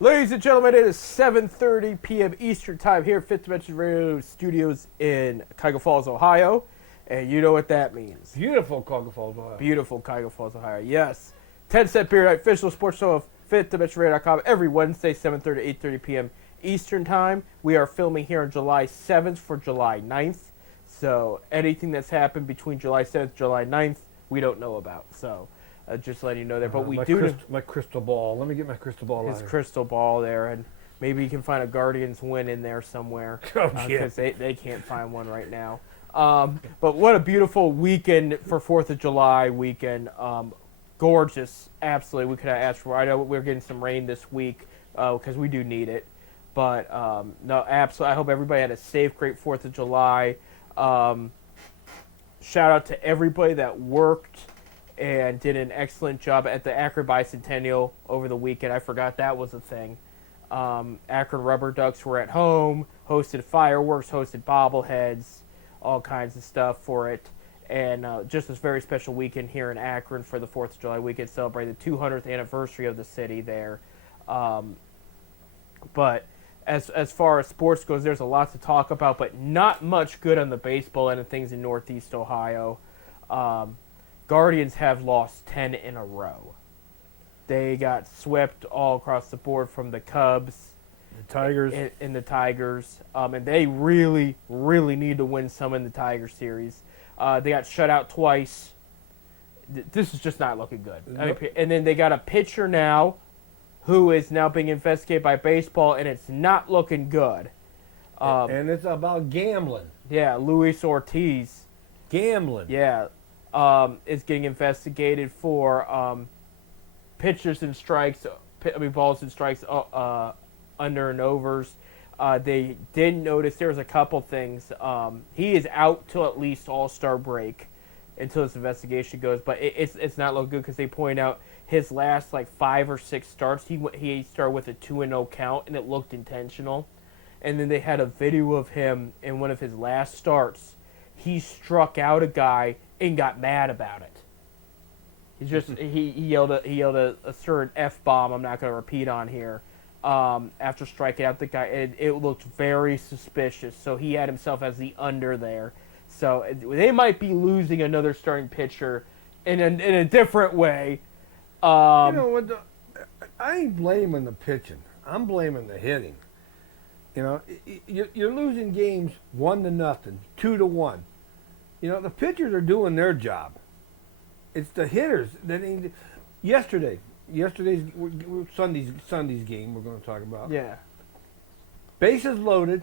Ladies and gentlemen, it is 7:30 p.m. Eastern Time here at Fifth Dimension Radio Studios in Cuyahoga Falls, Ohio. And you know what that means. Beautiful Cuyahoga Falls, Ohio. Beautiful Cuyahoga Falls, Ohio. Yes. 10 Cent Beer Night, official sports show of FifthDimensionRadio.com every Wednesday, 7:30 to 8:30 p.m. Eastern Time. We are filming here on July 7th for July 9th. So anything that's happened between July 7th and July 9th, we don't know about. So just letting you know there. But we do my crystal ball. Let me get my crystal ball out. His crystal ball there, and maybe you can find a Guardians win in there somewhere. Oh, yeah. Because they can't find one right now. But what a beautiful weekend for 4th of July weekend. Gorgeous, absolutely. We could have asked for. I know we're getting some rain this week because we do need it. But no, absolutely. I hope everybody had a safe, great 4th of July. Shout out to everybody that worked and did an excellent job at the Akron Bicentennial over the weekend. I forgot that was a thing. Akron Rubber Ducks were at home, hosted fireworks, hosted bobbleheads, all kinds of stuff for it. And just this very special weekend here in Akron for the 4th of July weekend, celebrating the 200th anniversary of the city there. But as far as sports goes, there's a lot to talk about, but not much good on the baseball end of things in Northeast Ohio. Guardians have lost 10 in a row. They got swept all across the board from the Cubs, The Tigers. and the Tigers, and they really, really need to win some in the Tiger series. They got shut out twice. This is just not looking good. Nope. And then they got a pitcher now who is now being investigated by baseball, and it's not looking good. And it's about gambling. Yeah, Luis Ortiz. Gambling. Yeah, is getting investigated for pitches and strikes. Balls and strikes under and overs. They didn't notice there was a couple things. He is out till at least All-Star break until this investigation goes. But it's not looking good because they point out his last 5 or 6 starts, he started with a 2-0 count and it looked intentional. And then they had a video of him in one of his last starts. He struck out a guy and got mad about it. He yelled a certain F-bomb I'm not going to repeat on here after striking out the guy. It looked very suspicious. So he had himself as the under there. So they might be losing another starting pitcher in a different way. You know what? I ain't blaming the pitching. I'm blaming the hitting. You know, you're losing games 1-0, 2-1. You know, the pitchers are doing their job. It's the hitters that need. Yesterday's Sunday's game we're going to talk about. Yeah. Bases loaded,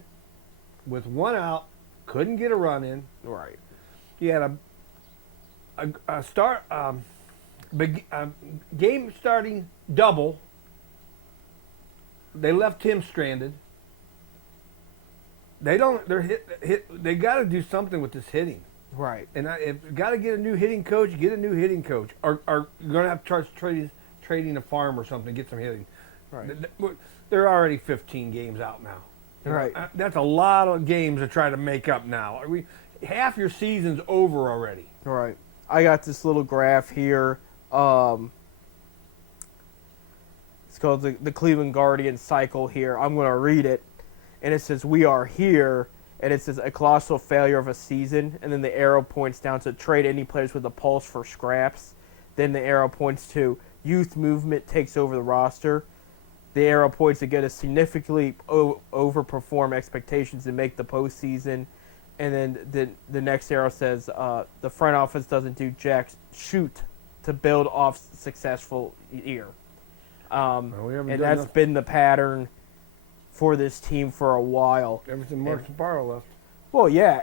with 1 out, couldn't get a run in. Right. He had a start game starting double. They left him stranded. They don't. They're hit. They got to do something with this hitting. Right. And got to get a new hitting coach. Get a new hitting coach. Or you're going to have to start trading a farm or something. Get some hitting. Right. They're already 15 games out now. Right. That's a lot of games to try to make up now. Half your season's over already. Right. I got this little graph here. It's called the Cleveland Guardians cycle here. I'm going to read it. And it says, we are here. And it says, a colossal failure of a season. And then the arrow points down to trade any players with a pulse for scraps. Then the arrow points to youth movement takes over the roster. The arrow points to get a significantly overperform expectations and make the postseason. And then the next arrow says the front office doesn't do jack shoot to build off successful year. And that's been the pattern for this team for a while. Ever since Mark Sparrow left. Well, yeah,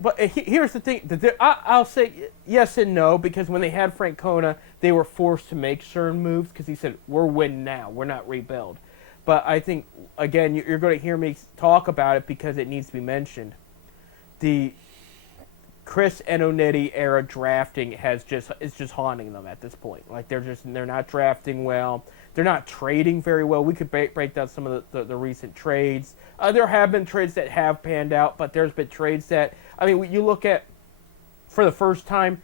but here's the thing. I'll say yes and no, because when they had Francona, they were forced to make certain moves because he said, we're winning now, we're not rebuild. But I think, again, you're going to hear me talk about it because it needs to be mentioned. The Chris Enonetti era drafting is just haunting them at this point. They're not drafting well. They're not trading very well. We could break down some of the recent trades. There have been trades that have panned out, but there's been trades that, you look at, for the first time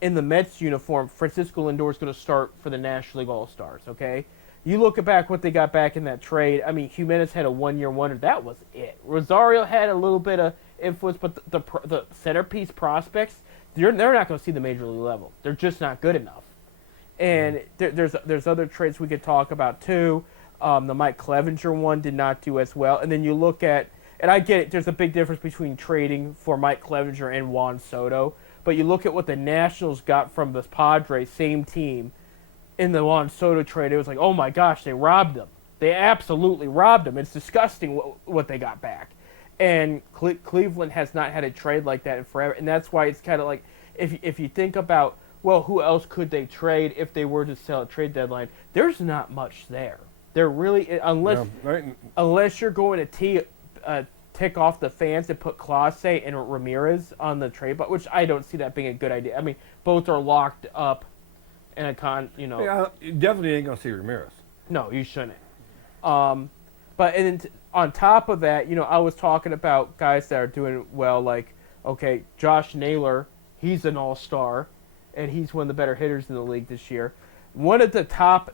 in the Mets uniform, Francisco Lindor is going to start for the National League All-Stars, okay? You look back what they got back in that trade. I mean, Jimenez had a 1-year wonder. That was it. Rosario had a little bit of influence, but the centerpiece prospects, they're not going to see the major league level. They're just not good enough. And there's other trades we could talk about too. The Mike Clevenger one did not do as well. And then you look at, and I get it, there's a big difference between trading for Mike Clevenger and Juan Soto. But you look at what the Nationals got from the Padres, same team, in the Juan Soto trade. It was like, oh my gosh, they robbed him. They absolutely robbed him. It's disgusting what they got back. And Cleveland has not had a trade like that in forever. And that's why it's kind of like, if you think about, well, who else could they trade if they were to sell at trade deadline? There's not much there. They're really, unless you're going to tick off the fans and put Clase and Ramirez on the trade, but which I don't see that being a good idea. I mean, both are locked up in a Yeah, you definitely ain't gonna see Ramirez. No, you shouldn't. But on top of that, I was talking about guys that are doing well, like, okay, Josh Naylor, he's an all-star, and he's one of the better hitters in the league this year. One of the top,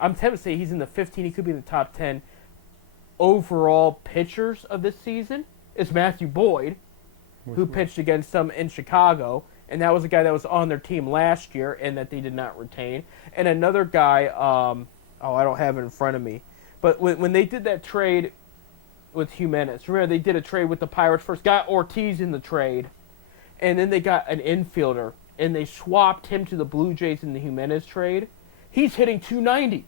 I'm tempted to say he's in the 15, he could be in the top 10 overall pitchers of this season, is Matthew Boyd, who pitched against them in Chicago. And that was a guy that was on their team last year and that they did not retain. And another guy, I don't have it in front of me. But when they did that trade with Jimenez, remember they did a trade with the Pirates first, got Ortiz in the trade, and then they got an infielder, and they swapped him to the Blue Jays in the Jimenez trade. He's hitting 290.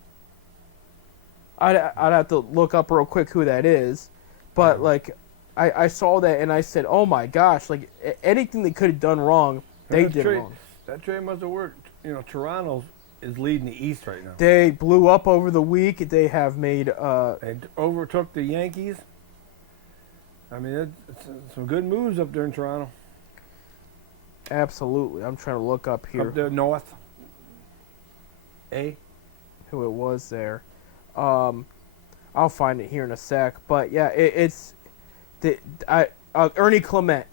I'd have to look up real quick who that is. But, I saw that and I said, oh my gosh, anything they could have done wrong, they did wrong. That trade must have worked. Toronto is leading the East right now. They blew up over the week. They have made... They overtook the Yankees. I mean, it's some good moves up there in Toronto. Absolutely. I'm trying to look up here. Up there north. Who it was there. I'll find it here in a sec. But, yeah, it's... Ernie Clement,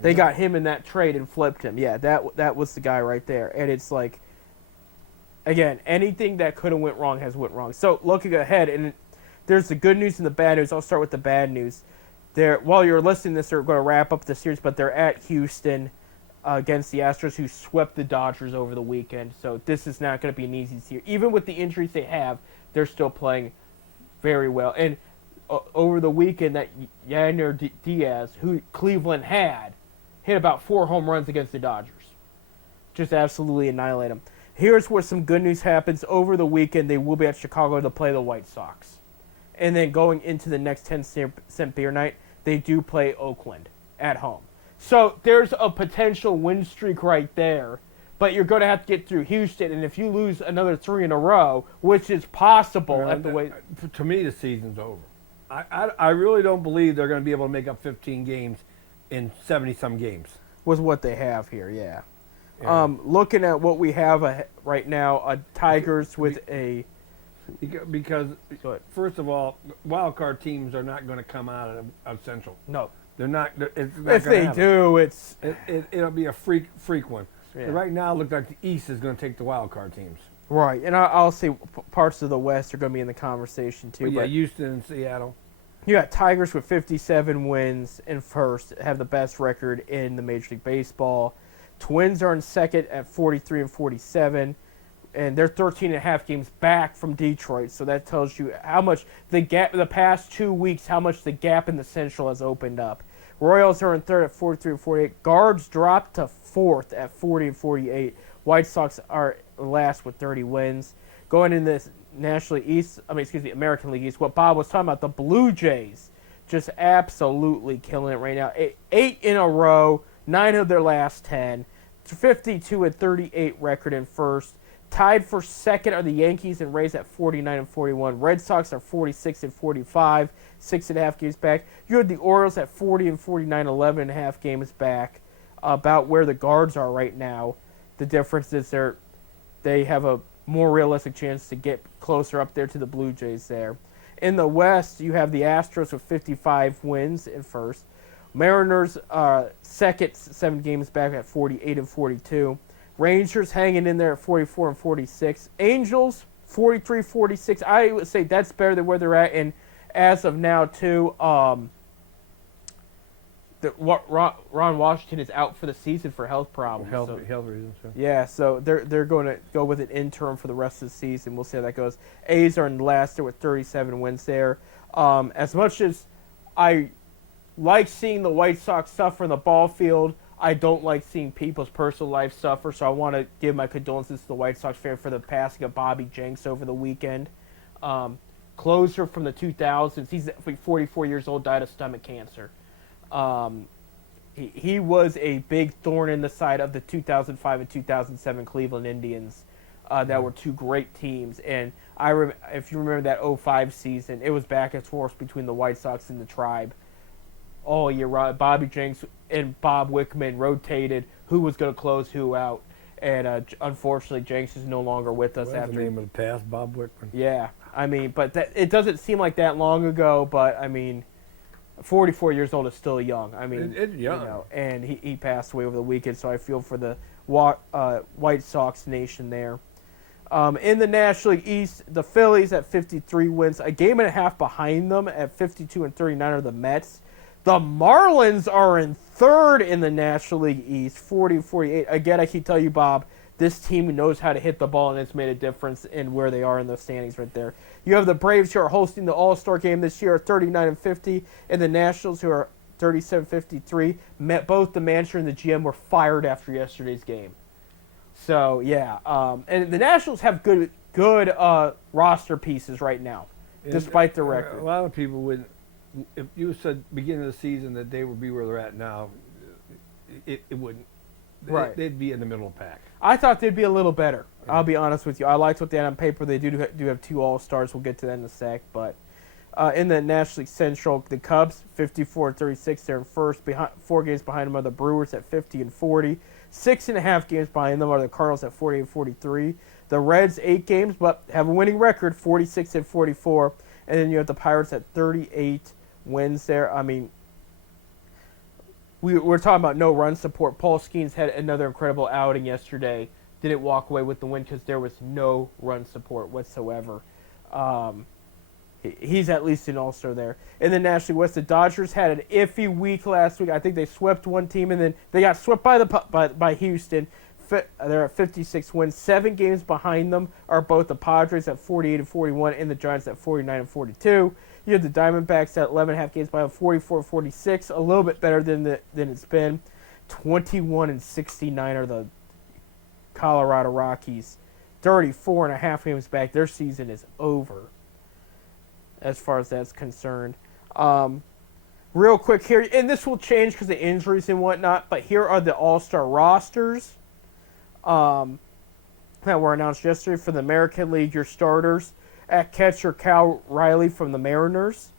they got him in that trade and flipped him. Yeah, that was the guy right there. And it's like, again, anything that could have went wrong has went wrong. So looking ahead, and there's the good news and the bad news. I'll start with the bad news. While you're listening to this, they're going to wrap up the series, but they're at Houston against the Astros, who swept the Dodgers over the weekend. So this is not going to be an easy series. Even with the injuries they have, they're still playing very well. And over the weekend, that Yainer Diaz, who Cleveland had, hit about 4 home runs against the Dodgers. Just absolutely annihilate them. Here's where some good news happens. Over the weekend, they will be at Chicago to play the White Sox. And then going into the next 10-cent beer night, they do play Oakland at home. So there's a potential win streak right there. But you're going to have to get through Houston, and if you lose another 3 in a row, which is possible at the way... To me, the season's over. I really don't believe they're going to be able to make up 15 games in 70-some games. Was what they have here, yeah. Looking at what we have right now, Tigers with a... Because, first of all, wild card teams are not going to come out of Central. No. They're not. It's not if they do, it'll be a freak one. Yeah. Right now, it looks like the East is going to take the wild card teams. Right, and I'll say parts of the West are going to be in the conversation too. But Houston and Seattle. You got Tigers with 57 wins in first, have the best record in the Major League Baseball. Twins are in second at 43 and 47, and they're 13.5 games back from Detroit. So that tells you how much the gap the past 2 weeks, how much the gap in the Central has opened up. Royals are in third at 43 and 48. Guards dropped to fourth at 40 and 48. White Sox are last with 30 wins. Going in this American League East, what Bob was talking about, the Blue Jays just absolutely killing it right now. 8 in a row, 9 of their last 10, 52 and 38 record in first. Tied for second are the Yankees and Rays at 49 and 41. Red Sox are 46 and 45, 6.5 games back. You had the Orioles at 40 and 49, 11.5 games back. About where the Guards are right now. The difference is they have a more realistic chance to get closer up there to the Blue Jays there. In the West, you have the Astros with 55 wins in first. Mariners second, 7 games back at 48 and 42. Rangers hanging in there at 44 and 46. Angels 43-46. I would say that's better than where they're at. And as of now, too, Ron Washington is out for the season for health problems. Health reasons. Yeah, so they're going to go with an interim for the rest of the season. We'll see how that goes. A's are in last there with 37 wins there. As much as I like seeing the White Sox suffer in the ball field, I don't like seeing people's personal life suffer, so I want to give my condolences to the White Sox fan for the passing of Bobby Jenks over the weekend. Closer from the 2000s. He's 44 years old, died of stomach cancer. He was a big thorn in the side of the 2005 and 2007 Cleveland Indians. That were two great teams. And if you remember that 2005 season, it was back and forth between the White Sox and the Tribe all year. Bobby Jenks and Bob Wickman rotated who was going to close who out. And unfortunately, Jenks is no longer with us. That's the name of the past, Bob Wickman. Yeah, I mean, but it doesn't seem like that long ago. But I mean, 44 years old is still young. I mean, it's young. You know, and he passed away over the weekend, so I feel for the White Sox nation there. In the National League East, the Phillies at 53 wins, a game and a half behind them at 52 and 39 are the Mets. The Marlins are in third in the National League East, 40-48. Again, I keep telling you, Bob, this team knows how to hit the ball, and it's made a difference in where they are in the standings right there. You have the Braves, who are hosting the All-Star game this year, 39 and 50, and the Nationals, who are 37-53. Both the manager and the GM were fired after yesterday's game. So yeah, and the Nationals have good roster pieces right now, despite their record. A lot of people would, if you said beginning of the season that they would be where they're at now, it wouldn't. Right. They'd be in the middle of the pack. I thought they'd be a little better. Yeah. I'll be honest with you. I liked what they had on paper. They do have two All-Stars. We'll get to that in a sec. But in the National League Central, the Cubs, 54-36. They're in first. 4 games behind them are the Brewers at 50 and 40. 6.5 games behind them are the Cardinals at 40 and 43. The Reds, 8 games, but have a winning record, 46 and 44. And then you have the Pirates at 38 wins there. I mean, we're talking about no run support. Paul Skeens had another incredible outing yesterday. Didn't walk away with the win because there was no run support whatsoever. He's at least an all-star there. In the National League West, the Dodgers had an iffy week last week. I think they swept one team, and then they got swept by Houston. They're at 56 wins. 7 games behind them are both the Padres at 48 and 41 and the Giants at 49 and 42. You have the Diamondbacks at 11.5 games behind, 44-46, a little bit better than it's been. 21 and 69 are the Colorado Rockies. 34.5 games back. Their season is over, as far as that's concerned. Real quick here, and this will change because of injuries and whatnot, but here are the All-Star rosters that were announced yesterday for the American League. Your starters: at catcher, Cal Riley from the Mariners.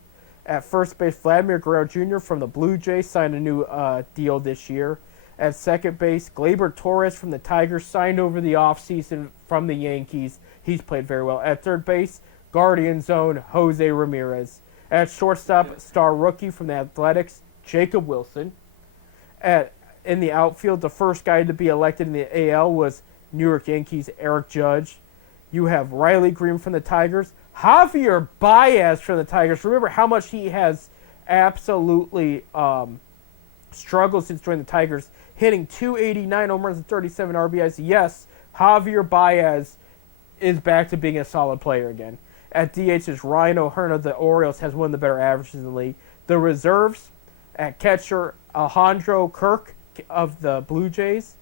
At first base, Vladimir Guerrero Jr. from the Blue Jays signed a new deal this year. At second base, Gleyber Torres from the Tigers signed over the offseason from the Yankees. He's played very well. At third base, Guardians own Jose Ramirez. At shortstop, star rookie from the Athletics, Jacob Wilson. In the outfield, the first guy to be elected in the AL was New York Yankees' Eric Judge. You have Riley Green from the Tigers. Javier Baez from the Tigers. Remember how much he has absolutely struggled since joining the Tigers, hitting 289 home runs and 37 RBIs. Yes, Javier Baez is back to being a solid player again. At DH is Ryan O'Hearn of the Orioles, has one of the better averages in the league. The reserves, at catcher, Alejandro Kirk of the Blue Jays.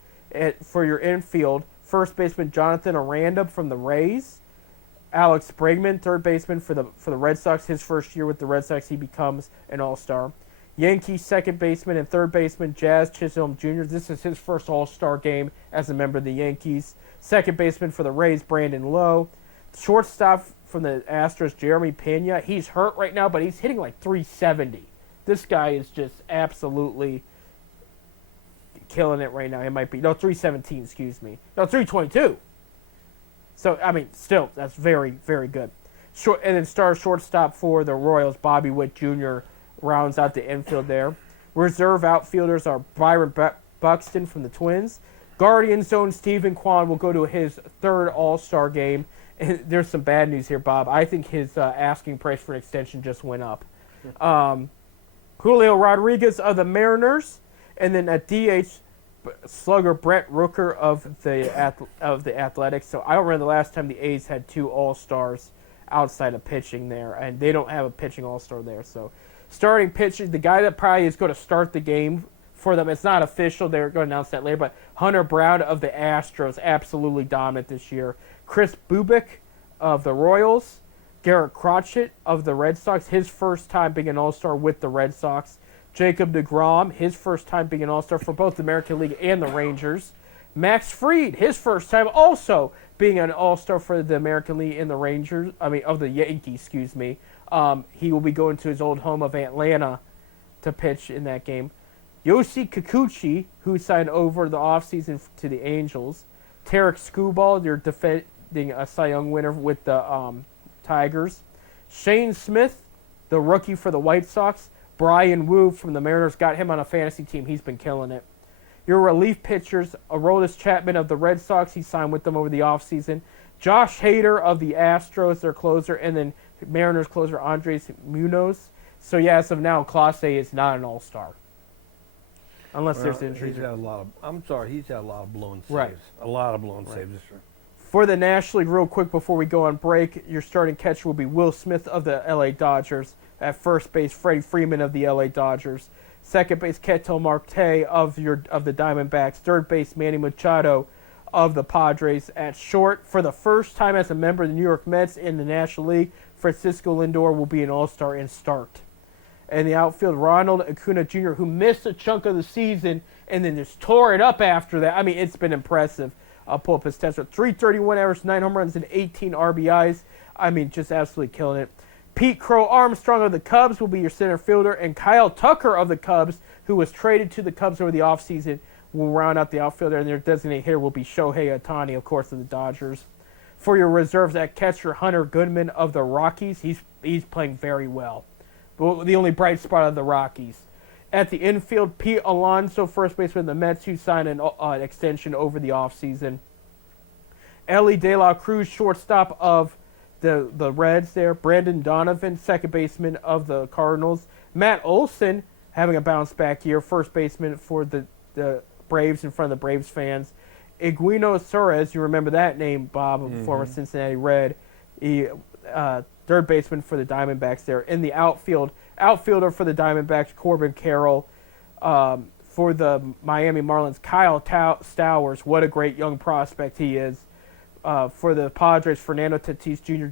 For your infield, first baseman Jonathan Aranda from the Rays. Alex Bregman, third baseman for the Red Sox. His first year with the Red Sox, he becomes an All-Star. Yankees second baseman and third baseman Jazz Chisholm Jr. This is his first All-Star game as a member of the Yankees. Second baseman for the Rays, Brandon Lowe. Shortstop from the Astros, Jeremy Pena. He's hurt right now, but he's hitting like 370. This guy is just absolutely killing it right now. It might be 317, excuse me. 322. So, I mean, still, that's very, very good. And then shortstop for the Royals, Bobby Witt Jr. rounds out the infield there. Reserve outfielders are Byron Buxton from the Twins. Guardians own Stephen Kwan will go to his third All-Star game. and there's some bad news here, Bob. I think his asking price for an extension just went up. Julio Rodriguez of the Mariners, and then at DH, slugger Brent Rooker of the Athletics. So I don't remember the last time the A's had 2 All-Stars outside of pitching there, and they don't have a pitching All-Star there. So starting pitching, the guy that probably is going to start the game for them, it's not official, they're going to announce that later, but Hunter Brown of the Astros, absolutely dominant this year. Chris Bubic of the Royals, Garrett Crotchet of the Red Sox, his first time being an All-Star with the Red Sox. Jacob deGrom, his first time being an All-Star for both the American League and the Rangers. Max Fried, his first time also being an All-Star for the American League and the Rangers. Of the Yankees, excuse me. He will be going to his old home of Atlanta to pitch in that game. Yoshi Kikuchi, who signed over the offseason to the Angels. Tarek Skubal, your defending a Cy Young winner with the Tigers. Shane Smith, the rookie for the White Sox. Brian Wu from the Mariners, got him on a fantasy team. He's been killing it. Your relief pitchers, Aroldis Chapman of the Red Sox. He signed with them over the offseason. Josh Hader of the Astros, their closer. And then Mariners closer, Andres Munoz. So, yeah, as of now, Clase is not an All-Star. Unless there's injuries. He's had a lot of blown saves. Right. A lot of blown saves this year. For the National League, real quick before we go on break, your starting catcher will be Will Smith of the LA Dodgers. At first base, Freddie Freeman of the LA Dodgers. Second base, Ketel Marte of the Diamondbacks. Third base, Manny Machado of the Padres. At short, for the first time as a member of the New York Mets in the National League, Francisco Lindor will be an All-Star and start. And the outfield, Ronald Acuna Jr., who missed a chunk of the season and then just tore it up after that. I mean, it's been impressive. I'll pull up his stats. 331 average, 9 home runs, and 18 RBIs. I mean, just absolutely killing it. Pete Crow Armstrong of the Cubs will be your center fielder, and Kyle Tucker of the Cubs, who was traded to the Cubs over the offseason, will round out the outfielder, and their designated hitter will be Shohei Ohtani, of course, of the Dodgers. For your reserves at catcher, Hunter Goodman of the Rockies. He's playing very well. The only bright spot of the Rockies. At the infield, Pete Alonso, first baseman of the Mets, who signed an extension over the offseason. Ellie De La Cruz, shortstop of the Reds there. Brandon Donovan, second baseman of the Cardinals. Matt Olson, having a bounce-back year, first baseman for the Braves in front of the Braves fans. Eugenio Suarez, you remember that name, Bob, former Cincinnati Red. Third baseman for the Diamondbacks there. In the outfielder for the Diamondbacks, Corbin Carroll. For the Miami Marlins, Kyle Stowers. What a great young prospect he is. For the Padres, Fernando Tatis Jr.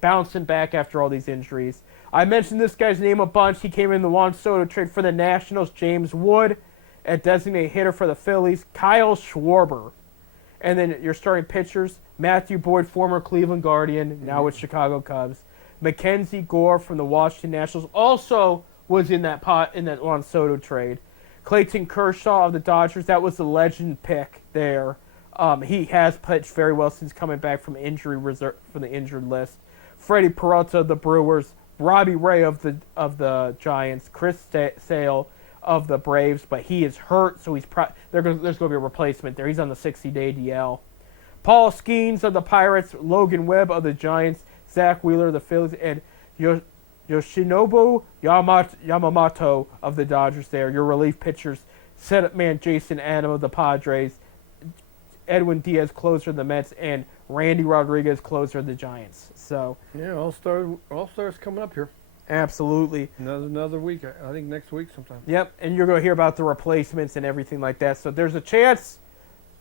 Bouncing back after all these injuries. I mentioned this guy's name a bunch. He came in the Juan Soto trade for the Nationals. James Wood, a designated hitter for the Phillies. Kyle Schwarber. And then your starting pitchers, Matthew Boyd, former Cleveland Guardian, now with Chicago Cubs. Mackenzie Gore from the Washington Nationals also was in that Juan Soto trade. Clayton Kershaw of the Dodgers, that was the legend pick there. He has pitched very well since coming back from the injured list. Freddie Peralta of the Brewers, Robbie Ray of the Giants, Chris Sale of the Braves, but he is hurt, so there's going to be a replacement there. He's on the 60-day DL. Paul Skeens of the Pirates, Logan Webb of the Giants, Zach Wheeler of the Phillies, and Yoshinobu Yamamoto of the Dodgers there. Your relief pitchers, setup man Jason Adam of the Padres, Edwin Diaz, closer of the Mets, and Randy Rodriguez, closer of the Giants. So yeah, All-Stars coming up here. Absolutely. Another week. I think next week sometime. Yep, and you're going to hear about the replacements and everything like that. So there's a chance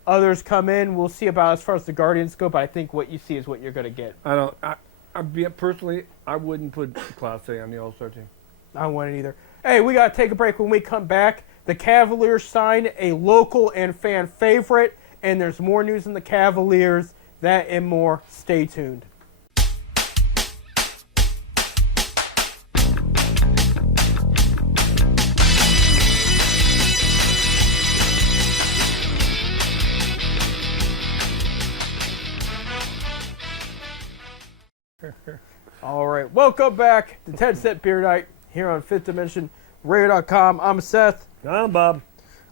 others come in. We'll see about as far as the Guardians go, but I think what you see is what you're going to get. Personally, I wouldn't put Class A on the All-Star team. I don't want it either. Hey, we got to take a break. When we come back, the Cavaliers signed a local and fan favorite, and there's more news in the Cavaliers. That and more. Stay tuned. All right, welcome back to 10 Cent Beer Night here on Fifth Dimension Radio.com. I'm Seth. I'm Bob.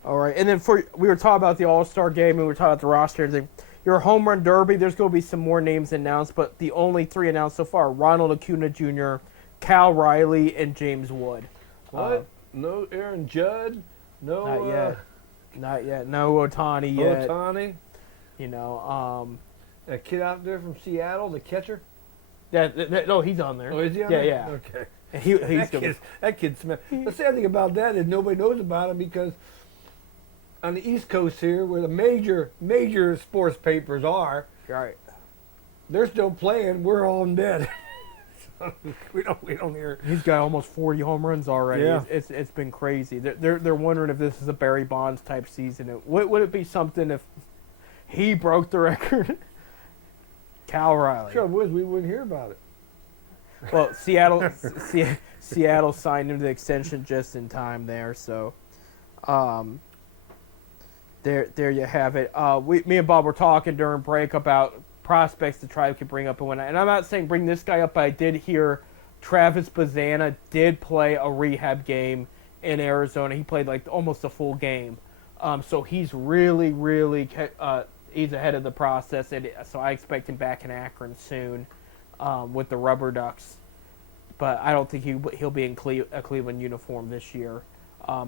All right, and then we were talking about the All-Star game and we were talking about the roster and everything. your home run derby, there's going to be some more names announced, but the only 3 announced so far are Ronald Acuna Jr., Cal Riley, and James Wood. What? No Aaron Judd? No. Not yet. Not yet. No Ohtani yet. Ohtani? You know, That kid out there from Seattle, the catcher? no, he's on there. Oh, is he on Yeah, there? yeah. Okay. He's good. That kid's smart. The sad thing about that is nobody knows about him because on the East Coast here, where the major sports papers are, Right. they're still playing. We're all in bed. So we don't hear. He's got almost 40 home runs already. Yeah. It's been crazy. They're wondering if this is a Barry Bonds type season. Would it be something if he broke the record? Cal Riley. Trouble is, we wouldn't hear about it. Well, Seattle signed him to the extension just in time there. So, there you have it. Me and Bob were talking during break about prospects to try to bring up and whatnot. And I'm not saying bring this guy up, but I did hear Travis Bazana did play a rehab game in Arizona. He played like almost a full game. So he's really he's ahead of the process, and so I expect him back in Akron soon with the Rubber Ducks. But I don't think he'll be in a Cleveland uniform this year.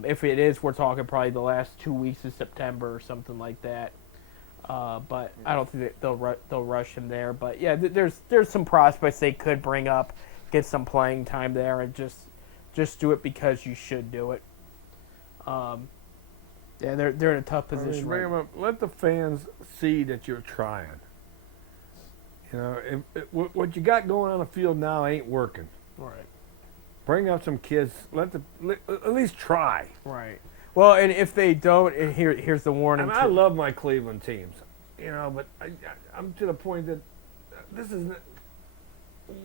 If it is, we're talking probably the last 2 weeks of September or something like that. But I don't think that they'll rush him there. But yeah, there's some prospects they could bring up, get some playing time there, and just do it because you should do it. Yeah, they're in a tough position. Bring them up. Let the fans see that you're trying. You know, what you got going on the field now ain't working. Right. Bring up some kids. At least try. Right. Well, and if they don't, and here's the warning. I love my Cleveland teams, you know, but I'm to the point that this is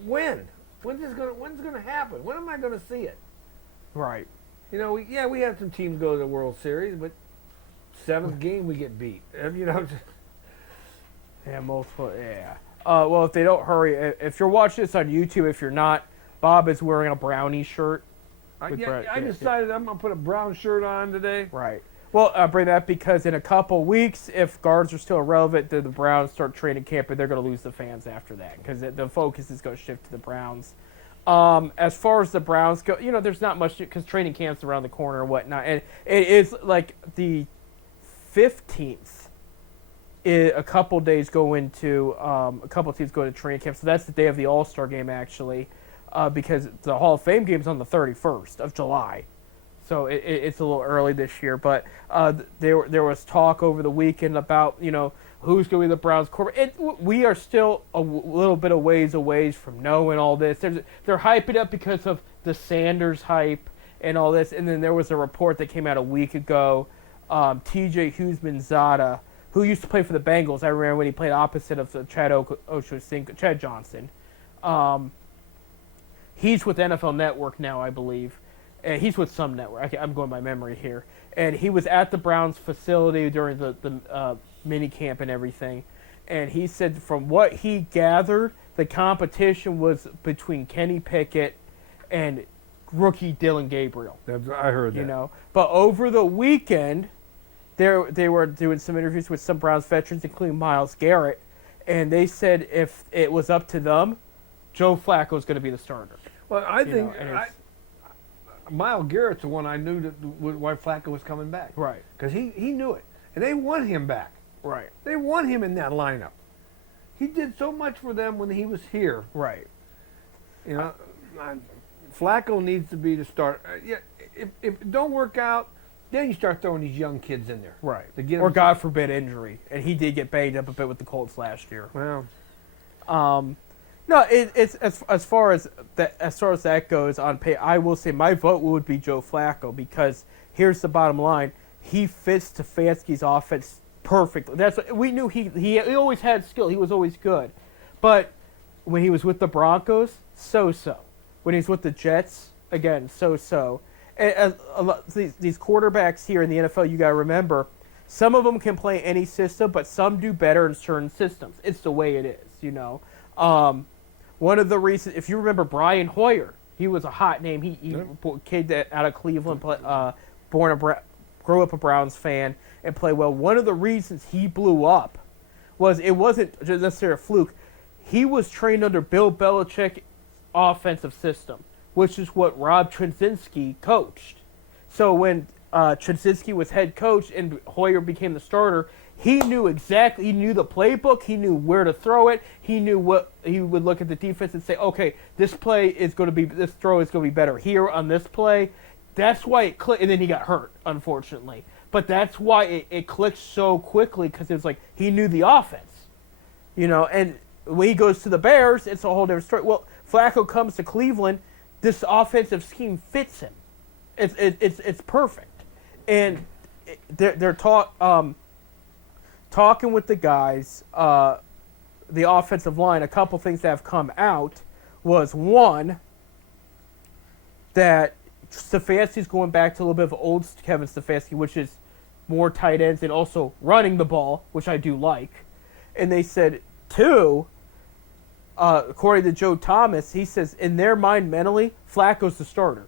when. When's gonna happen? When am I gonna see it? Right. You know, we had some teams go to the World Series, but 7th game we get beat. You know. Yeah, multiple. Yeah. Well, if they don't hurry, if you're watching this on YouTube, if you're not, Bob is wearing a Brownie shirt. I decided I'm gonna put a brown shirt on today. Right. Well, I bring that because in a couple weeks, if guards are still relevant, the Browns start training camp, and they're going to lose the fans after that because the focus is going to shift to the Browns. As far as the Browns go, you know, there's not much because training camp's around the corner and whatnot, and it is like the 15th. A couple days go into a couple teams go to training camp, so that's the day of the All-Star game actually, because the Hall of Fame game is on the 31st of July. So it's a little early this year, but there was talk over the weekend about, you know, who's going to be the Browns quarterback. We are still a little bit of ways away from knowing all this. They're hyping up because of the Sanders hype and all this, and then there was a report that came out a week ago. T.J. Houshmandzadeh, who used to play for the Bengals, I remember when he played opposite of Chad Johnson. He's with NFL Network now, I believe. He's with some network. I'm going by memory here. And he was at the Browns facility during the mini camp and everything. And he said from what he gathered, the competition was between Kenny Pickett and rookie Dillon Gabriel. I heard that. You know, but over the weekend, they were doing some interviews with some Browns veterans, including Myles Garrett, and they said if it was up to them, Joe Flacco is going to be the starter. Well, I think Myles Garrett's the one I knew why Flacco was coming back. Right. Because he knew it. And they want him back. Right. They want him in that lineup. He did so much for them when he was here. Right. You know, Flacco needs to be the starter. Yeah, if it don't work out, then you start throwing these young kids in there. Right. Or God forbid injury. And he did get banged up a bit with the Colts last year. Well. No, it's as far as that goes on pay. I will say my vote would be Joe Flacco because here's the bottom line: he fits Stefanski's offense perfectly. That's what, we knew he always had skill. He was always good, but when he was with the Broncos, so. When he's with the Jets, again, so. And these quarterbacks here in the NFL, you got to remember, some of them can play any system, but some do better in certain systems. It's the way it is, you know. One of the reasons, if you remember Brian Hoyer, he was a hot name. He kid out of Cleveland, grew up a Browns fan and played well. One of the reasons he blew up was it wasn't just necessarily a fluke. He was trained under Bill Belichick's offensive system, which is what Rob Trzynski coached. So when Trzynski was head coach and Hoyer became the starter, he knew the playbook, he knew where to throw it, he knew what he would look at the defense and say, okay, this throw is going to be better here on this play. That's why it clicked, and then he got hurt, unfortunately. But that's why it clicked so quickly, because it was like he knew the offense, and when he goes to the Bears, it's a whole different story. Well, Flacco comes to Cleveland, this offensive scheme fits him. It's perfect, and they're talking with the guys, the offensive line. A couple things that have come out was, one, that Stefanski's going back to a little bit of old Kevin Stefanski, which is more tight ends and also running the ball, which I do like. And they said, two, according to Joe Thomas, he says in their mind mentally, Flacco's the starter.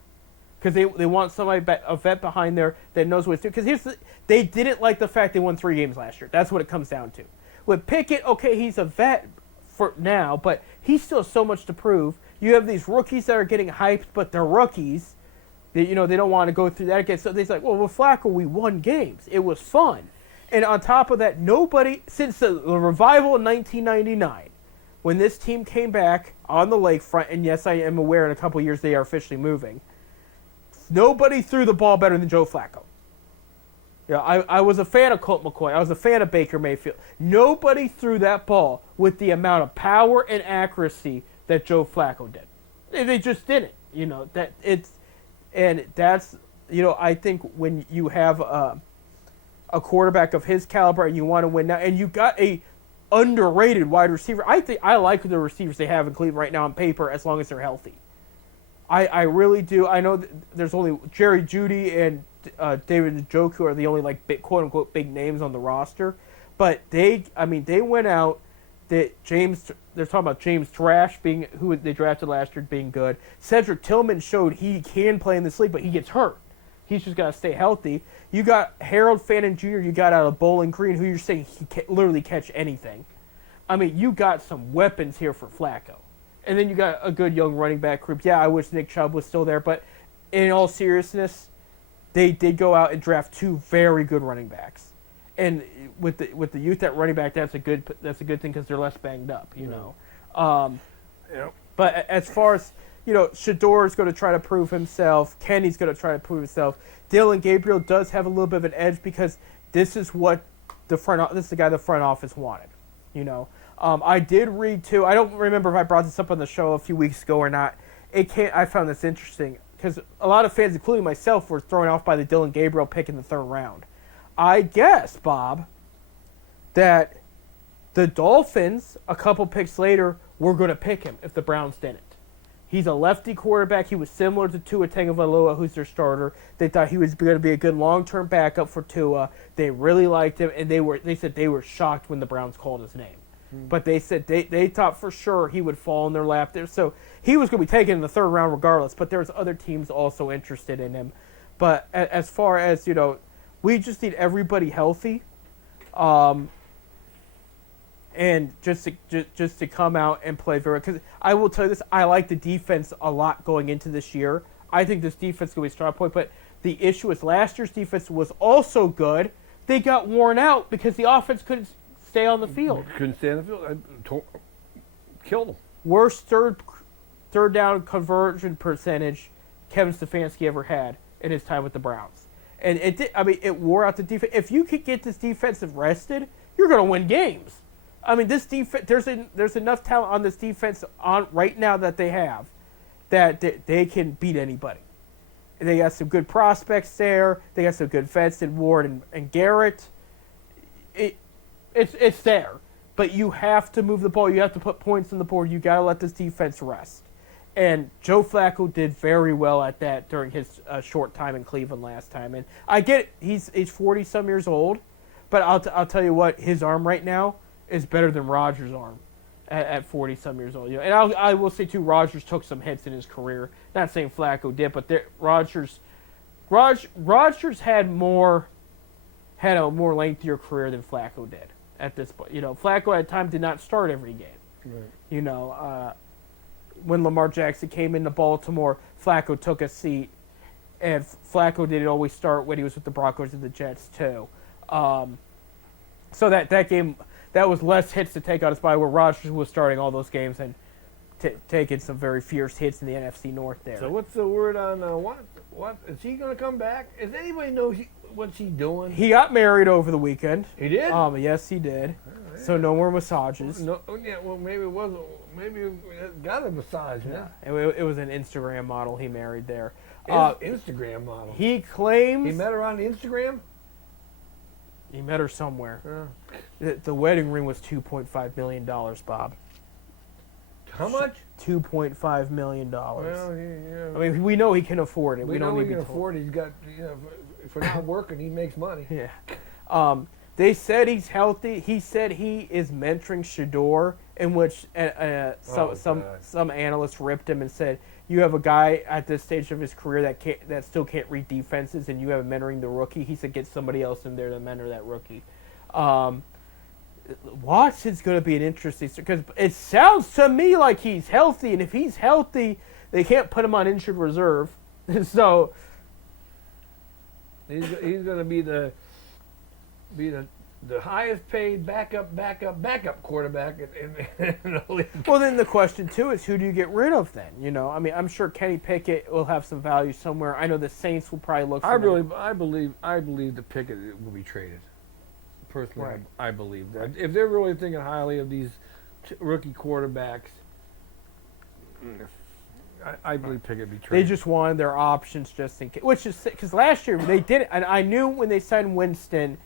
Because they want somebody, a vet behind there that knows what to do. Because they didn't like the fact they won 3 games last year. That's what it comes down to. With Pickett, okay, he's a vet for now, but he still has so much to prove. You have these rookies that are getting hyped, but they're rookies. They don't want to go through that again. So they're like, well, with Flacco, we won games. It was fun. And on top of that, nobody, since the revival in 1999, when this team came back on the lakefront, and yes, I am aware in a couple of years they are officially moving, nobody threw the ball better than Joe Flacco. I was a fan of Colt McCoy. I was a fan of Baker Mayfield. Nobody threw that ball with the amount of power and accuracy that Joe Flacco did. They just didn't. I think when you have a quarterback of his caliber and you want to win now, and you got a underrated wide receiver. I like the receivers they have in Cleveland right now on paper, as long as they're healthy. I really do. I know there's only Jerry Jeudy and David Njoku are the only quote unquote big names on the roster, but they went out. They're talking about James Thrash being who they drafted last year being good. Cedric Tillman showed he can play in this league, but he gets hurt. He's just got to stay healthy. You got Harold Fannin Jr. You got out of Bowling Green, who you're saying he can literally catch anything. You got some weapons here for Flacco. And then you got a good young running back group. Yeah, I wish Nick Chubb was still there, but in all seriousness, they did go out and draft 2 very good running backs. And with the youth at running back, that's a good thing because they're less banged up, But as far as Shador's going to try to prove himself. Kenny's going to try to prove himself. Dylan Gabriel does have a little bit of an edge because this is what this is the guy the front office wanted. I did read too. I don't remember if I brought this up on the show a few weeks ago or not. I found this interesting because a lot of fans, including myself, were thrown off by the Dylan Gabriel pick in the 3rd round. I guess, Bob, that the Dolphins, a couple picks later, were going to pick him if the Browns didn't. He's a lefty quarterback. He was similar to Tua Tagovailoa, who's their starter. They thought he was going to be a good long-term backup for Tua. They really liked him, and they said they were shocked when the Browns called his name. But they said they thought for sure he would fall in their lap there. So he was going to be taken in the 3rd round regardless, but there's other teams also interested in him. But as far as, we just need everybody healthy. And just to come out and play very, because I will tell you this, I like the defense a lot going into this year. I think this defense is going to be a strong point, but the issue is last year's defense was also good. They got worn out because the offense couldn't stay on the field. Couldn't stay on the field. Killed them. Worst third down conversion percentage Kevin Stefanski ever had in his time with the Browns. And it wore out the defense. If you could get this defensive rested, you're going to win games. This defense, there's enough talent on this defense on right now that they have that they can beat anybody. They got some good prospects there. They got some good vets in Ward and Garrett. It's there, but you have to move the ball. You have to put points on the board. You got to let this defense rest. And Joe Flacco did very well at that during his short time in Cleveland last time. And I get it. He's 40-some years old, but I'll tell you what, his arm right now is better than Rodgers' arm at 40-some years old. And I will say, too, Rodgers took some hits in his career. Not saying Flacco did, but Rodgers had a more lengthier career than Flacco did. at this point. Flacco at time did not start every game. Right. When Lamar Jackson came into Baltimore, Flacco took a seat, and Flacco didn't always start when he was with the Broncos and the Jets too. So that game, that was less hits to take out his body, where Rodgers was starting all those games and taking some very fierce hits in the NFC North there. So what's the word on what is he going to come back? Does anybody know what's he doing? He got married over the weekend. He did. Yes, he did. Oh, yeah. So no more massages. No, yeah. Well, maybe it wasn't. Maybe it got a massage. Yeah. It was an Instagram model he married there. Instagram model. He claims He met her on Instagram. he met her somewhere. Yeah. The wedding ring was $2.5 million, Bob. How much? $2.5 million. Well, yeah. I mean, we know he can afford it. We don't know need he can to afford it. He's got, if we're not working, he makes money. Yeah. They said he's healthy. He said he is mentoring Shador, in which some analysts ripped him and said, "You have a guy at this stage of his career that still can't read defenses, and you have mentoring the rookie." He said, "Get somebody else in there to mentor that rookie." Watson's going to be an interesting, because it sounds to me like he's healthy, and if he's healthy, they can't put him on injured reserve. So he's going to be the highest paid backup quarterback in the league. Well, then the question too is, who do you get rid of then? I mean, I'm sure Kenny Pickett will have some value somewhere. I know the Saints will probably look. I believe the Pickett will be traded. Personally, Right. I believe that if they're really thinking highly of these rookie quarterbacks, I believe Pickett will be traded. They just wanted their options just in case. Which is because last year they did it, and I knew when they signed Winston,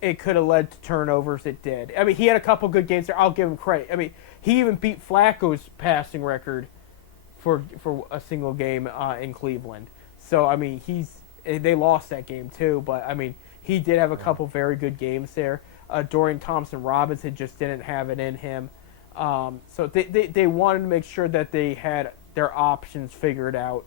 it could have led to turnovers. It did. I mean, he had a couple good games there. I'll give him credit. I mean, he even beat Flacco's passing record for a single game in Cleveland. So I mean, they lost that game too. But I mean, he did have a couple very good games there. Dorian Thompson-Robinson just didn't have it in him. So they wanted to make sure that they had their options figured out,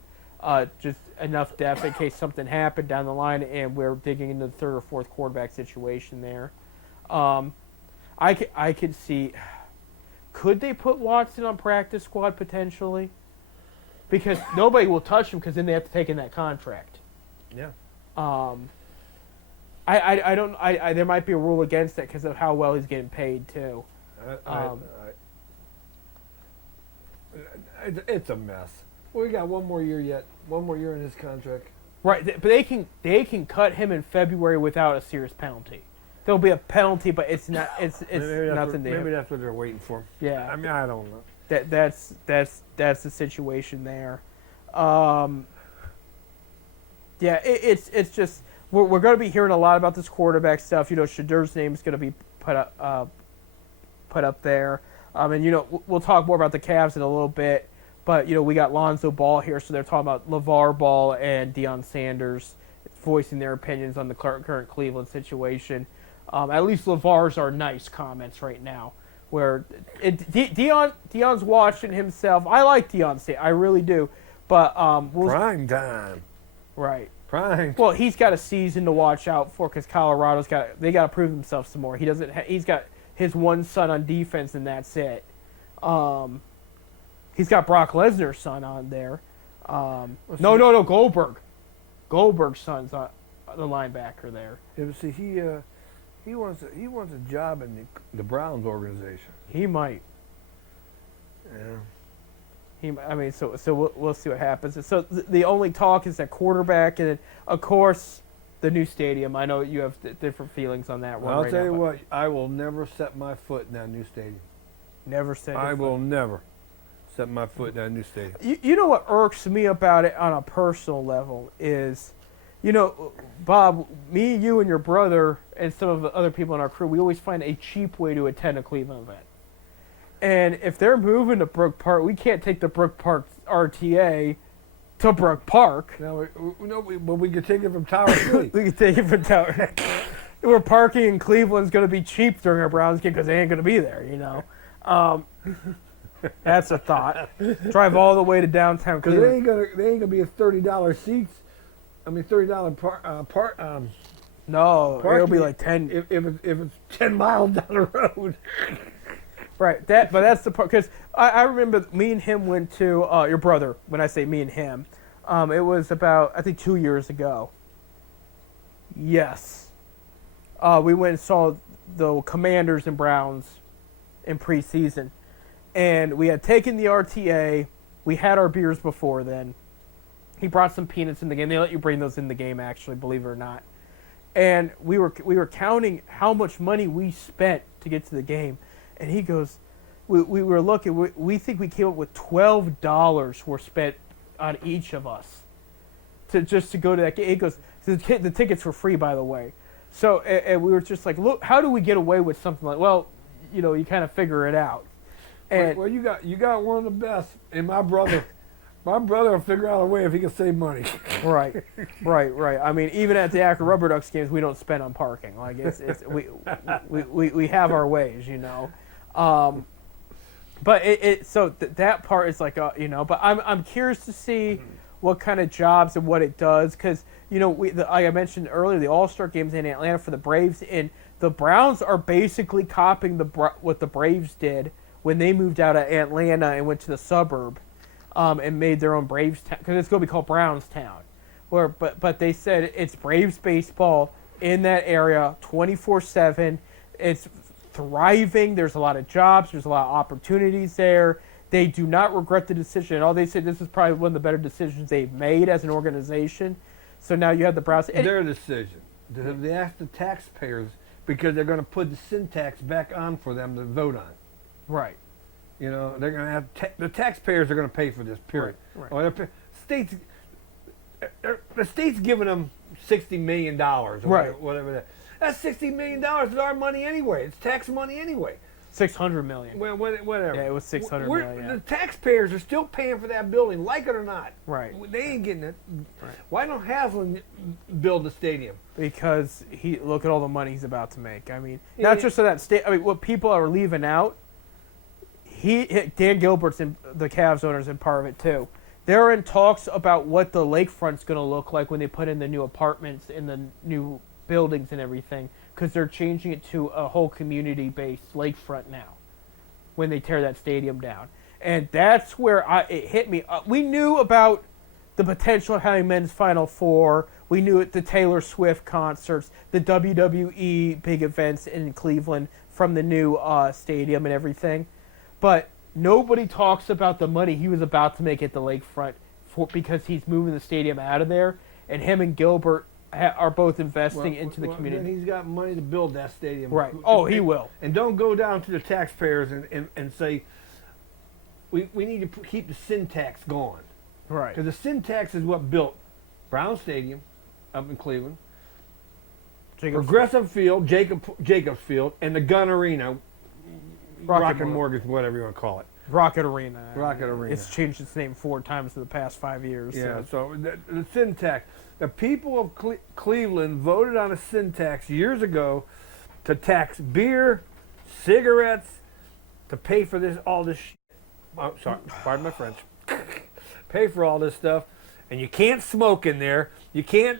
just enough depth in case something happened down the line, and we're digging into the third or fourth quarterback situation there. I could see, could they put Watson on practice squad potentially? Because nobody will touch him, because then they have to take in that contract. Yeah. I don't. There might be a rule against that because of how well he's getting paid too. It's a mess. Well, we got one more year yet. One more year in his contract. Right, but they can cut him in February without a serious penalty. There'll be a penalty, but it's not. It's nothing. Maybe that's what they're waiting for. Yeah. I mean, I don't know. That's the situation there. Yeah, it's just we're going to be hearing a lot about this quarterback stuff. Shadur's name is going to be put up there. And we'll talk more about the Cavs in a little bit. But we got Lonzo Ball here, so they're talking about LeVar Ball and Deion Sanders voicing their opinions on the current Cleveland situation. At least LeVar's are nice comments right now. Where Deion's watching himself. I like Deion Sanders, I really do. But prime time. Right. Prime. Well, he's got a season to watch out for because Colorado's got to prove themselves some more. He's got his one son on defense, and that's it. He's got Brock Lesnar's son on there. No, Goldberg. Goldberg's son's on the linebacker there. Yeah, but see, he wants a job in the Browns organization. He might. Yeah. So we'll see what happens. So the only talk is that quarterback, and then, of course, the new stadium. I know you have different feelings on that one. I'll tell you what, I will never set my foot in that new stadium. Never set. I will never set my foot in that new stadium. You know what irks me about it on a personal level is, Bob, me, you, and your brother, and some of the other people in our crew, we always find a cheap way to attend a Cleveland event. And if they're moving to Brook Park, we can't take the Brook Park RTA to Brook Park. No, but we could take it from Tower City. We could take it from Tower. We're parking in Cleveland's going to be cheap during our Browns game because they ain't going to be there, That's a thought. Drive all the way to downtown Cleveland. They ain't gonna be $30 seats. I mean, $30 No, it'll Parking be like 10. if it's 10 miles down the road. Right. But that's the part, because I remember me and him went to your brother. When I say me and him, it was about, I think, 2 years ago. Yes. We went and saw the Commanders and Browns in preseason, and we had taken the RTA. We had our beers before then. He brought some peanuts in the game. They let you bring those in the game, actually, believe it or not. And we were counting how much money we spent to get to the game, and he goes, we were looking. We think we came up with $12 were spent on each of us to go to that game. He goes, the tickets were free, by the way. So and we were just like, look, how do we get away with something like? Well, you kind of figure it out. And Well, you got one of the best, and my brother will figure out a way if he can save money. right. I mean, even at the Akron Rubber Ducks games, we don't spend on parking. Like we have our ways, But that part is like But I'm curious to see what kind of jobs and what it does, because like I mentioned earlier, the All-Star games in Atlanta for the Braves, and the Browns are basically copying what the Braves did when they moved out of Atlanta and went to the suburb, and made their own Braves town, because it's going to be called Brownstown. But they said it's Braves baseball in that area 24/7. It's thriving. There's a lot of jobs. There's a lot of opportunities there. They do not regret the decision at all. They said this is probably one of the better decisions they've made as an organization. So now you have the Browns. Their decision. They asked the taxpayers because they're going to put the sin tax back on for them to vote on. Right. They're going to have the taxpayers are going to pay for this. Period. Right. Or the state's giving them $60 million or right. whatever that. That's $60 million is our money anyway. It's tax money anyway. $600 million. Well, whatever. Yeah, it was $600 million. The taxpayers are still paying for that building, like it or not. Right. They ain't getting it. Right. Why don't Haslam build the stadium? Because look at all the money he's about to make. I mean, not just so that state. I mean, what people are leaving out. Dan Gilbert's in the Cavs owners in part of it too. They're in talks about what the lakefront's going to look like when they put in the new apartments in the new buildings and everything, because they're changing it to a whole community-based lakefront now when they tear that stadium down. And that's where it hit me. We knew about the potential of having men's Final Four. We knew the Taylor Swift concerts, the WWE big events in Cleveland from the new stadium and everything. But nobody talks about the money he was about to make at the lakefront because he's moving the stadium out of there, and him and Gilbert are both investing into the community. Then he's got money to build that stadium. Right. Oh, he will. And don't go down to the taxpayers and say, we need to keep the sin tax going. Right. Because the sin tax is what built Brown Stadium up in Cleveland, Progressive Field, Jacobs Field, and the Gun Arena, Rocket Mortgage, whatever you want to call it. Rocket Arena. Rocket Arena. It's changed its name 4 times in the past 5 years. Yeah, so the sin tax. The people of Cleveland voted on a sin tax years ago to tax beer, cigarettes, to pay for all this shit. Oh, sorry, pardon my French. Pay for all this stuff. And you can't smoke in there. You can't...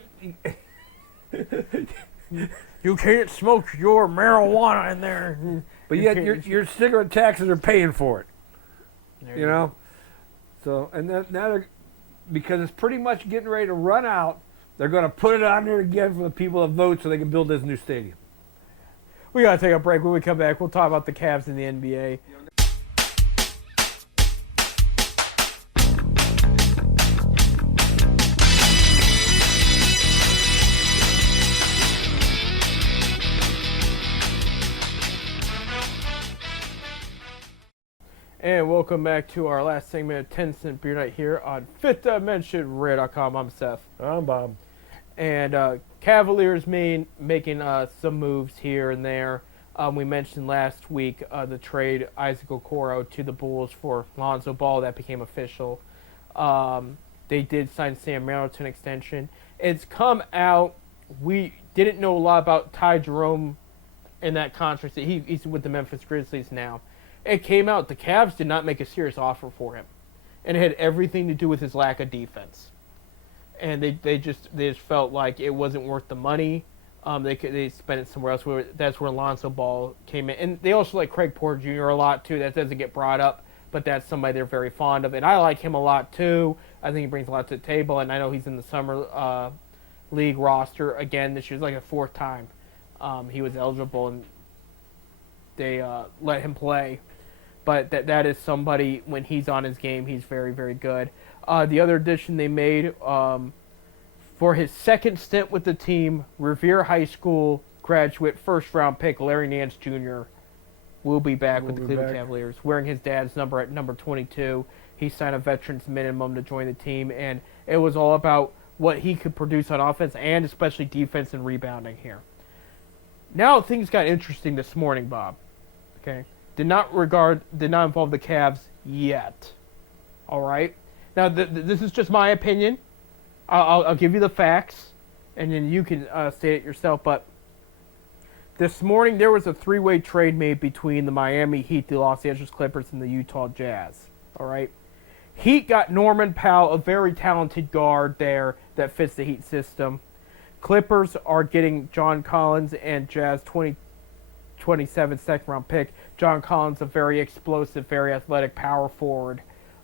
You can't smoke your marijuana in there. But yet your cigarette taxes are paying for it. You know? So, and now they're, because it's pretty much getting ready to run out, they're going to put it on there again for the people that vote so they can build this new stadium. We got to take a break. When we come back, we'll talk about the Cavs in the NBA. And welcome back to our last segment of 10 Cent Beer Night here on Fifth Dimension Radio.com. I'm Seth. I'm Bob. And Cavaliers making some moves here and there. We mentioned last week the trade Isaac Okoro to the Bulls for Lonzo Ball. That became official. They did sign Sam Merrill to an extension. It's come out. We didn't know a lot about Ty Jerome in that contract. He's with the Memphis Grizzlies now. It came out the Cavs did not make a serious offer for him, and it had everything to do with his lack of defense. And they just felt like it wasn't worth the money. They spent it somewhere else. That's where Alonzo Ball came in, and they also like Craig Porter Jr. a lot too. That doesn't get brought up, but that's somebody they're very fond of, and I like him a lot too. I think he brings a lot to the table, and I know he's in the summer league roster again this year. It's like the 4th time he was eligible, and they let him play. But that is somebody, when he's on his game, he's very, very good. The other addition they made. For his second stint with the team, Revere High School graduate first-round pick Larry Nance Jr. will be back with the Cleveland Cavaliers, wearing his dad's number at number 22. He signed a veteran's minimum to join the team, and it was all about what he could produce on offense and especially defense and rebounding here. Now things got interesting this morning, Bob. Okay, did not involve the Cavs yet. All right. Now this is just my opinion. I'll give you the facts, and then you can state it yourself. But this morning there was a 3-way trade made between the Miami Heat, the Los Angeles Clippers, and the Utah Jazz. All right, Heat got Norman Powell, a very talented guard there that fits the Heat system. Clippers are getting John Collins and Jazz 2027 second-round pick. John Collins, a very explosive, very athletic power forward.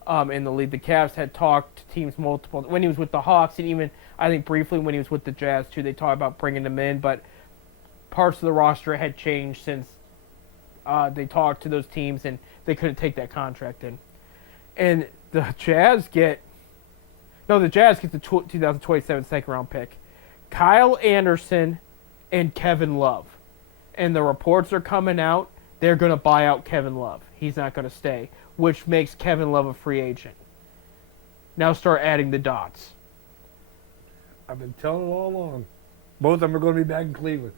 In the league. The Cavs had talked to teams multiple when he was with the Hawks, and even I think briefly when he was with the Jazz too. They talked about bringing him in, but parts of the roster had changed since they talked to those teams, and they couldn't take that contract in. And the Jazz get the 2027 second round pick, Kyle Anderson and Kevin Love, and the reports are coming out. They're going to buy out Kevin Love. He's not going to stay, which makes Kevin Love a free agent. Now start adding the dots. I've been telling it all along. Both of them are going to be back in Cleveland.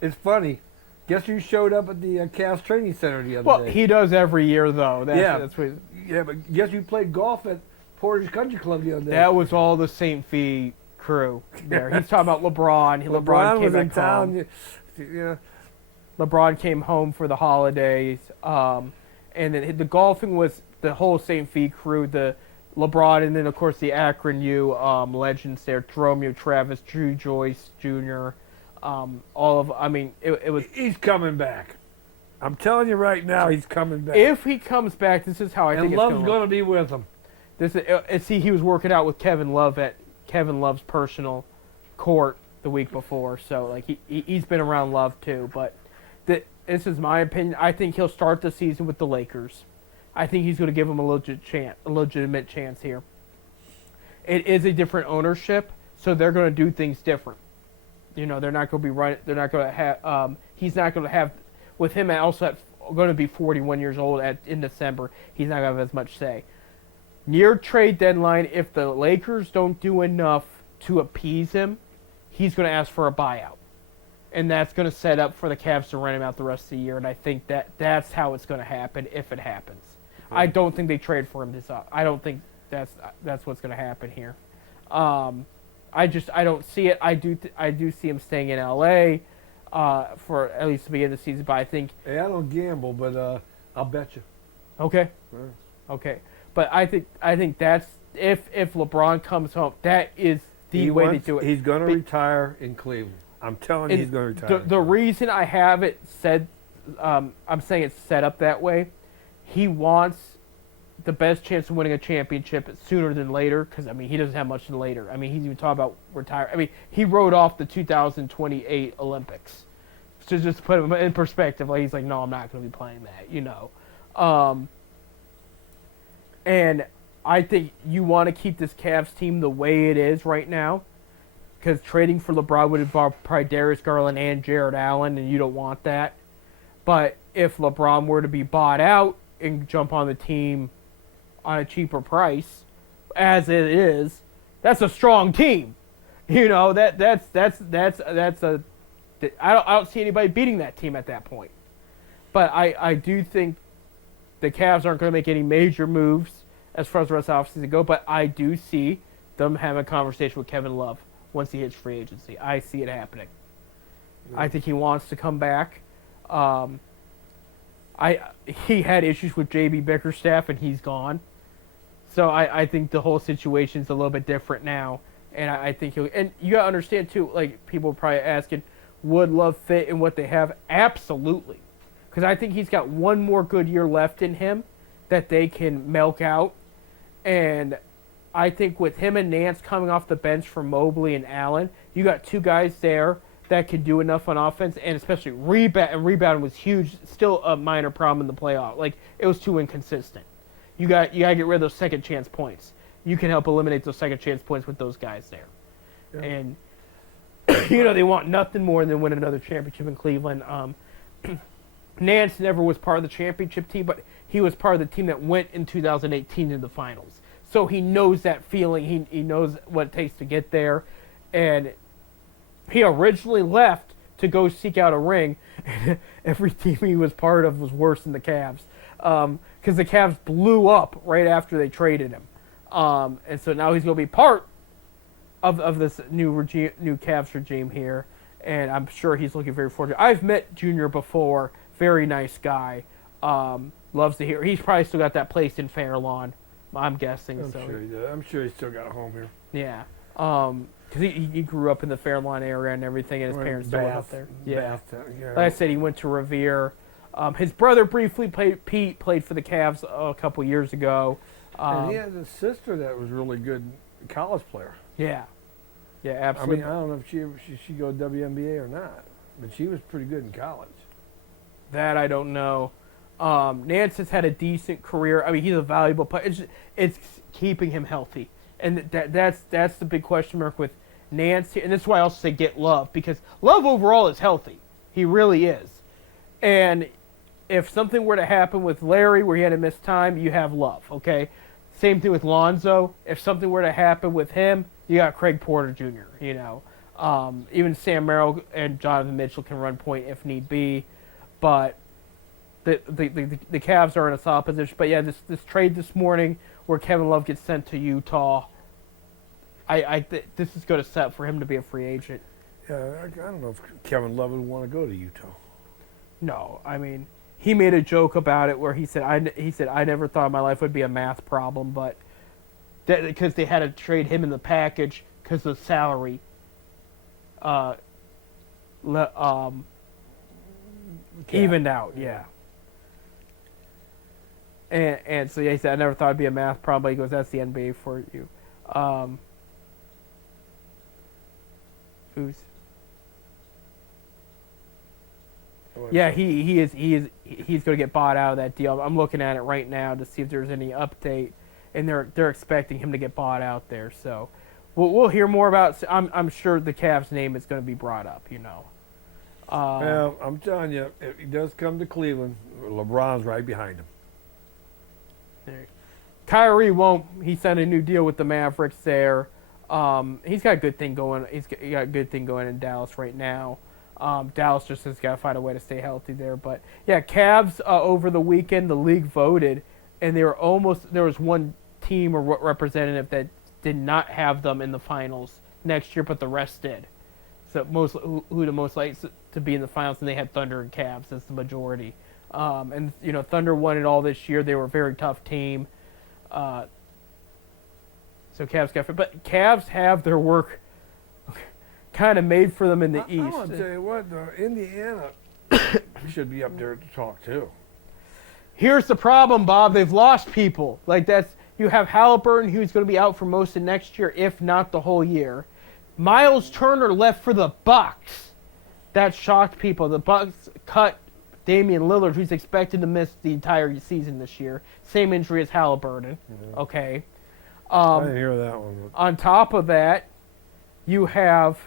It's funny. Guess who showed up at the Cavs training center the other day? Well, he does every year, though. But guess who played golf at Portage Country Club the other day? That was all the St. Phi crew there. He's talking about LeBron. LeBron came was back in town. home. Yeah. LeBron came home for the holidays. And then the golfing was the whole St. Phi crew, the LeBron, and then, of course, the Akron U legends there, Romeo Travis, Drew Joyce Jr., it was... He's coming back. I'm telling you right now, he's coming back. If he comes back, this is how I think it's going to look. And Love's going to be with him. See, he was working out with Kevin Love at Kevin Love's personal court the week before, so like he's been around Love too. But this is my opinion. I think he'll start the season with the Lakers. I think he's going to give them a legitimate chance here. It is a different ownership, so they're going to do things different. They're not going to be right. They're not going to have. He's not going to have. With him also going to be 41 years old in December, he's not going to have as much say. Near trade deadline, if the Lakers don't do enough to appease him, he's going to ask for a buyout. And that's going to set up for the Cavs to rent him out the rest of the year. And I think that's how it's going to happen if it happens. Yeah. I don't think they trade for him this up. I don't think that's what's going to happen here. I don't see it. I do see him staying in L.A. For at least the beginning of the season. But I think... Hey, I don't gamble, but I'll bet you. Okay. Sure. Okay. But I think that's... If LeBron comes home, that is the way to do it. He's going to retire in Cleveland. I'm telling you, he's going to retire. The reason I have it said, I'm saying it's set up that way, he wants the best chance of winning a championship sooner than later, because, he doesn't have much later. He's even talking about retire. He wrote off the 2028 Olympics. So just to put him in perspective, he's like, no, I'm not going to be playing that, And I think you want to keep this Cavs team the way it is right now, because trading for LeBron would involve probably Darius Garland and Jared Allen, and you don't want that. But if LeBron were to be bought out and jump on the team on a cheaper price, as it is, that's a strong team. That's a. I don't see anybody beating that team at that point. But I do think the Cavs aren't going to make any major moves as far as the rest of the offseason go, but I do see them having a conversation with Kevin Love once he hits free agency. I see it happening. Yeah. I think he wants to come back. He had issues with J.B. Bickerstaff, and he's gone. So I think the whole situation's a little bit different now, and I think he'll. And you gotta understand too. Like people are probably asking, would Love fit in what they have? Absolutely, because I think he's got one more good year left in him that they can milk out, and I think with him and Nance coming off the bench for Mobley and Allen, you got two guys there that can do enough on offense, and especially rebound. And rebounding was huge, still a minor problem in the playoff. Like it was too inconsistent. You got to get rid of those second chance points. You can help eliminate those second chance points with those guys there. Yeah. And they want nothing more than win another championship in Cleveland. Nance never was part of the championship team, but he was part of the team that went in 2018 to the finals. So he knows that feeling. He knows what it takes to get there. And he originally left to go seek out a ring. And every team he was part of was worse than the Cavs. Because the Cavs blew up right after they traded him. And so now he's going to be part of this new Cavs regime here. And I'm sure he's looking very fortunate. I've met Junior before. Very nice guy. Loves to hear. He's probably still got that place in Fairlawn, I'm guessing. I'm sure he's still got a home here. Yeah. Because he grew up in the Fairlawn area and everything, and his parents still live out there. Yeah. Like I said, he went to Revere. His brother briefly played for the Cavs a couple years ago. And he has a sister that was really good college player. Yeah. Yeah, absolutely. I don't know if she go WNBA or not, but she was pretty good in college. That I don't know. Nance has had a decent career. I mean, he's a valuable player. It's keeping him healthy. And that's the big question mark with Nance. And that's why I also say get Love, because Love overall is healthy. He really is. And if something were to happen with Larry where he had to miss time, you have Love, okay? Same thing with Lonzo. If something were to happen with him, you got Craig Porter Jr., Even Sam Merrill and Jonathan Mitchell can run point if need be. But the Cavs are in a solid position. But yeah, this trade this morning where Kevin Love gets sent to Utah, this is going to set for him to be a free agent. Yeah, I don't know if Kevin Love would want to go to Utah. No, I mean, he made a joke about it where he said I never thought my life would be a math problem, but because they had to trade him in the package because of the salary. Evened out, yeah. And so yeah, he said, I never thought it'd be a math problem. He goes, that's the NBA for you. Who's? Yeah, he's going to get bought out of that deal. I'm looking at it right now to see if there's any update, and they're expecting him to get bought out there. So we'll hear more about. I'm sure the Cavs name is going to be brought up. Well, I'm telling you, if he does come to Cleveland, LeBron's right behind him. Kyrie won't. He signed a new deal with the Mavericks there. He's got a good thing going. He's got a good thing going in Dallas right now. Dallas just has got to find a way to stay healthy there. But yeah, Cavs over the weekend, the league voted, and there was one team or representative that did not have them in the finals next year, but the rest did. So who the most likely to be in the finals, and they had Thunder and Cavs as the majority. And Thunder won it all this year. They were a very tough team. So Cavs got, but Cavs have their work kind of made for them in the East. I want to tell you what, Indiana should be up there to talk too. Here's the problem, Bob. They've lost people. You have Halliburton, who's going to be out for most of next year, if not the whole year. Miles Turner left for the Bucks. That shocked people. The Bucks cut Damian Lillard, who's expected to miss the entire season this year. Same injury as Halliburton. Mm-hmm. Okay. I didn't hear that one. On top of that, you have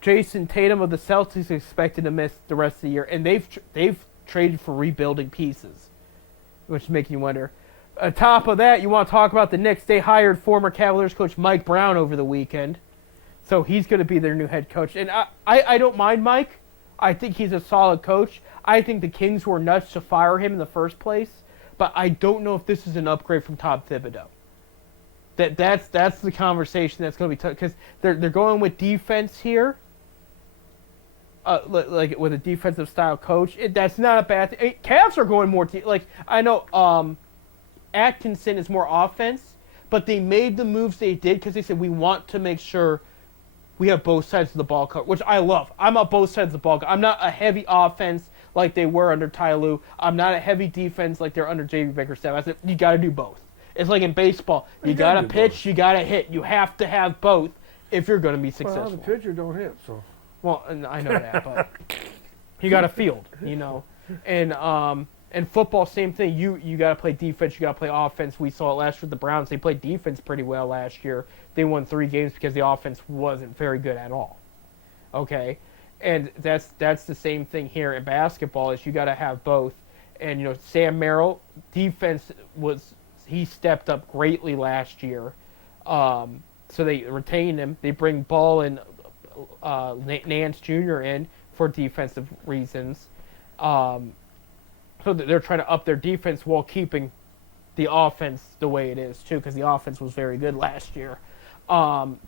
Jason Tatum of the Celtics expected to miss the rest of the year, and they've traded for rebuilding pieces, which is making you wonder. On top of that, you want to talk about the Knicks. They hired former Cavaliers coach Mike Brown over the weekend, so he's going to be their new head coach. And I don't mind Mike. I think he's a solid coach. I think the Kings were nuts to fire him in the first place, but I don't know if this is an upgrade from Todd Thibodeau. That's the conversation that's going to be tough, because they're going with defense here, like with a defensive style coach. That's not a bad thing. Cavs are going more I know Atkinson is more offense, but they made the moves they did because they said we want to make sure we have both sides of the ball covered, which I love. I'm on both sides of the ball. I'm not a heavy offense like they were under Ty Lue. I'm not a heavy defense like they're under J.B. Bickerstaff. I said you got to do both. It's like in baseball. You got to pitch, both. You got to hit. You have to have both if you're going to be successful. Well, the pitcher don't hit, so. Well, I know that, but you got to field, you know. And football, same thing. You got to play defense. You got to play offense. We saw it last year with the Browns. They played defense pretty well last year. They won 3 games because the offense wasn't very good at all. Okay, and that's the same thing here in basketball. Is you got to have both. And you know, Sam Merrill, defense he stepped up greatly last year. So they retain him. They bring Ball and Nance Jr. in for defensive reasons. So they're trying to up their defense while keeping the offense the way it is, too, because the offense was very good last year. It'll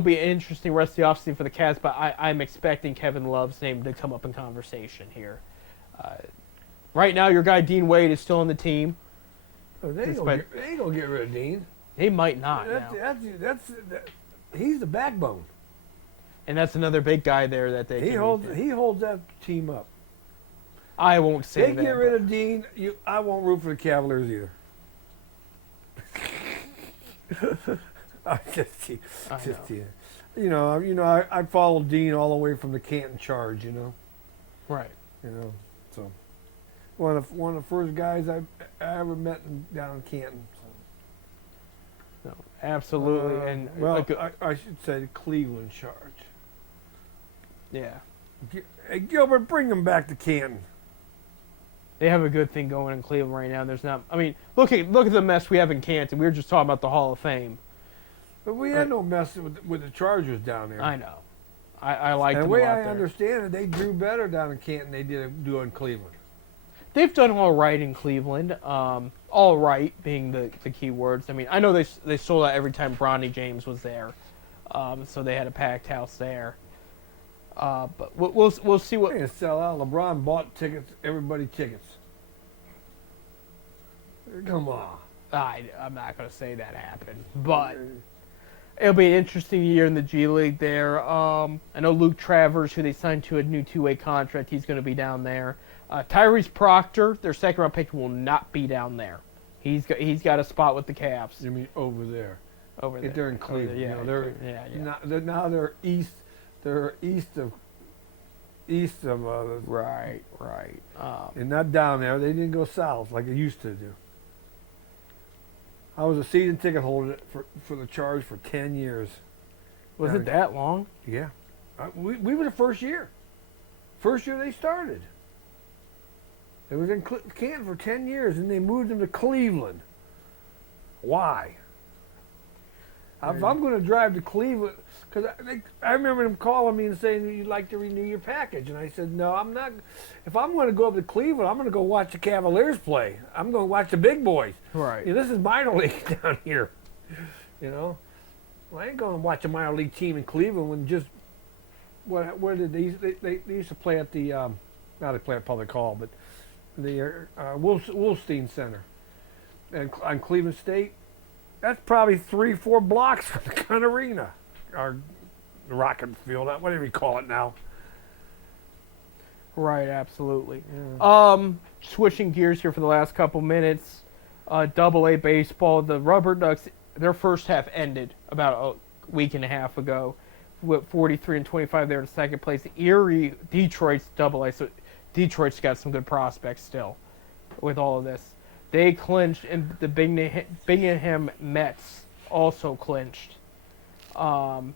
be an interesting rest of the offseason for the Cavs, but I'm expecting Kevin Love's name to come up in conversation here. Right now, your guy Dean Wade is still on the team. Oh, they ain't gonna get rid of Dean. They might not. He's the backbone. And that's another big guy there that they. He holds that team up. I won't say that. They get rid of Dean. I won't root for the Cavaliers either. You know, I followed Dean all the way from the Canton Charge. You know. Right. You know, so one of the first guys I ever met down in Canton. So. No, absolutely, and I should say the Cleveland Charge. Yeah. Hey, Gilbert, bring them back to Canton. They have a good thing going in Cleveland right now. There's not. I mean, look at the mess we have in Canton. We were just talking about the Hall of Fame. But we had no mess with the Chargers down there. I know. I like them. And the way I there. understand it, they drew better down in Canton than they do in Cleveland. They've done all right in Cleveland. All right being the key words. I mean, I know they sold out every time Bronny James was there, so they had a packed house there. But we'll see what. They're gonna sell out. LeBron bought tickets. Everybody tickets. Come on. I'm not going to say that happened, but it'll be an interesting year in the G League there. I know Luke Travers, who they signed to a new 2-way contract, he's going to be down there. Tyrese Proctor, their second-round pick, will not be down there. He's got a spot with the Cavs. You mean over there? Over there. They're in Cleveland. Yeah, you know, they're east. They're east of. Right. And not down there. They didn't go south like they used to do. I was a season ticket holder for the Charge for 10 years. Was it that long? Yeah. We were the first year. First year they started. It was in Canton for 10 years, and they moved them to Cleveland. Why? If I'm going to drive to Cleveland, because I remember them calling me and saying you'd like to renew your package, and I said no, I'm not. If I'm going to go up to Cleveland, I'm going to go watch the Cavaliers play. I'm going to watch the big boys. Right. You know, this is minor league down here. You know, well, I ain't going to watch a minor league team in Cleveland when just where did they used to play at the not to play at Public Hall, but the Wolfstein Center, and on Cleveland State. That's probably 3-4 blocks from the Gun Arena, or the Rocket Field, whatever you call it now. Right, absolutely. Yeah. Switching gears here for the last couple minutes. Double-A baseball. The Rubber Ducks, their first half ended about a week and a half ago with 43-25 there in second place. Erie, Detroit's Double-A, so Detroit's got some good prospects still with all of this. They clinched, and the Bingham Mets also clinched for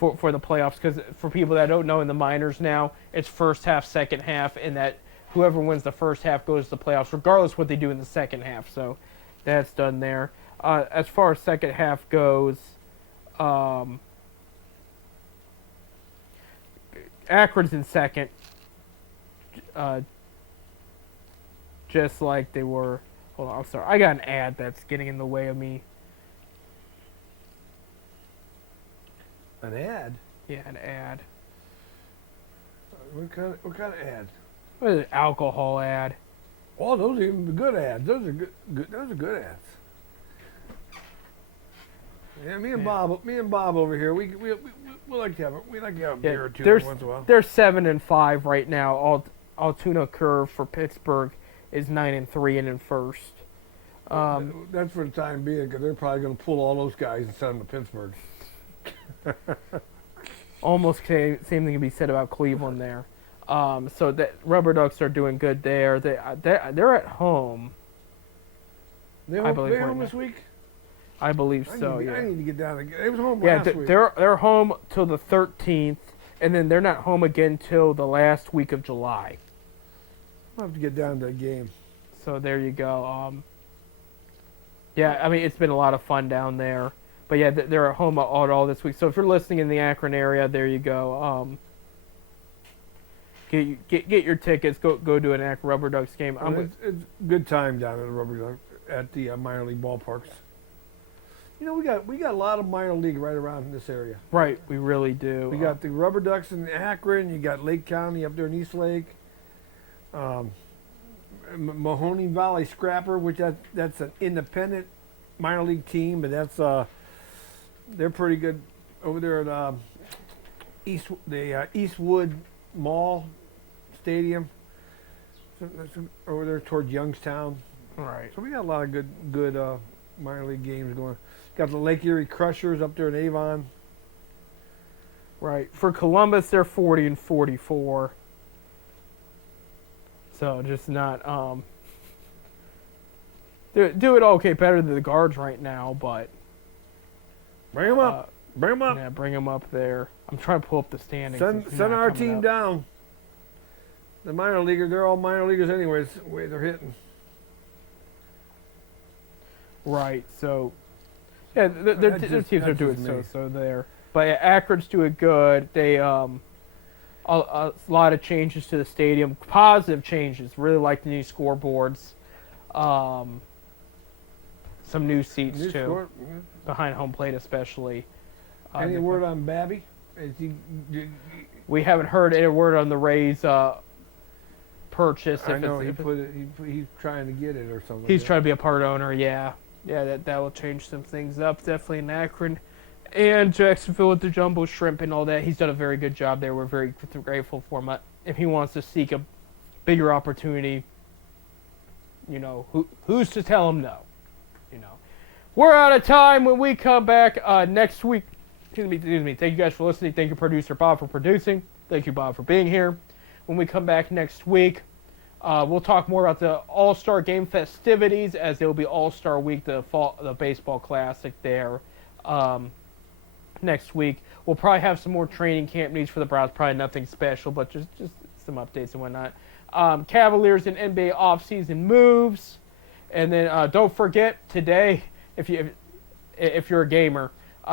the playoffs. Because for people that don't know, in the minors now, it's first half, second half, and that whoever wins the first half goes to the playoffs, regardless of what they do in the second half. So that's done there. As far as second half goes, Akron's in second, just like they were. Hold on, I'm sorry. I got an ad that's getting in the way of me. An ad? Yeah, an ad. What kind of ad? What is it? Alcohol ad. Oh, those are even good ads. Those are those are good ads. Yeah, me and Bob over here, we like to have a beer or two every once in a while. They're 7-5 right now. Altoona Curve for Pittsburgh is 9-3 and in first. That's for the time being, because they're probably going to pull all those guys and send them to Pittsburgh. Almost same thing can be said about Cleveland there. So the Rubber Ducks are doing good there. They're at home. They're home this week? I believe so. I need to get down again. They was home yeah, last week. they're home till the 13th, and then they're not home again till the last week of July. I'll have to get down to the game. So there you go. Yeah, I mean, it's been a lot of fun down there. But yeah, they're at home all this week. So if you're listening in the Akron area, there you go. Get your tickets. Go to an Akron Rubber Ducks game. It's good time down at the Rubber Ducks at the minor league ballparks. You know, we got a lot of minor league right around in this area. Right, we really do. We got the Rubber Ducks in Akron. You got Lake County up there in East Lake. Mahoney Valley Scrapper, which that's an independent minor league team, but that's they're pretty good over there at Eastwood Mall Stadium. So that's over there towards Youngstown. All right. So we got a lot of good minor league games going. Got the Lake Erie Crushers up there in Avon. Right. For Columbus, they're 40-44. So just not do it okay, better than the Guards right now, but bring them up. Bring them up. Yeah, bring them up there. I'm trying to pull up the standings. Send our team down. The minor leaguers, they're all minor leaguers anyways, the way they're hitting. Right. So yeah, their teams are doing so there. But yeah, Akron's doing good. They a lot of changes to the stadium, positive changes. Really like the new scoreboards. Some new seats too, behind home plate especially. Any word on Babby? We haven't heard any word on the Rays purchase. I know he's trying to get it or something. He's trying to be a part owner. Yeah, that will change some things up. Definitely in Akron. And Jacksonville with the Jumbo Shrimp and all that. He's done a very good job there. We're very grateful for him. If he wants to seek a bigger opportunity, you know, who's to tell him no? You know. We're out of time. When we come back next week, excuse me. Thank you guys for listening. Thank you, producer Bob, for producing. Thank you, Bob, for being here. When we come back next week, we'll talk more about the All-Star Game festivities, as it will be All-Star Week, the baseball classic there. Next week, we'll probably have some more training camp news for the Browns. Probably nothing special, but just some updates and whatnot. Cavaliers and NBA offseason moves, and then don't forget today, if you're a gamer,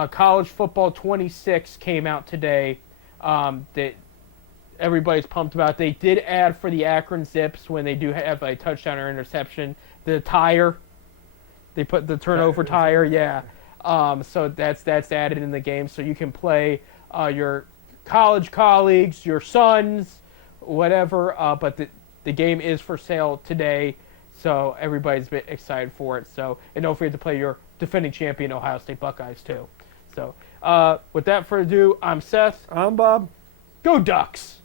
College Football 26 came out today. That everybody's pumped about. They did add for the Akron Zips when they do have a touchdown or interception, the tire. They put the turnover tire, yeah. So that's added in the game, so you can play your college colleagues, your sons, whatever. But the game is for sale today, so everybody's a bit excited for it. So, and don't forget to play your defending champion Ohio State Buckeyes too. So with that further ado, I'm Seth. I'm Bob. Go Ducks!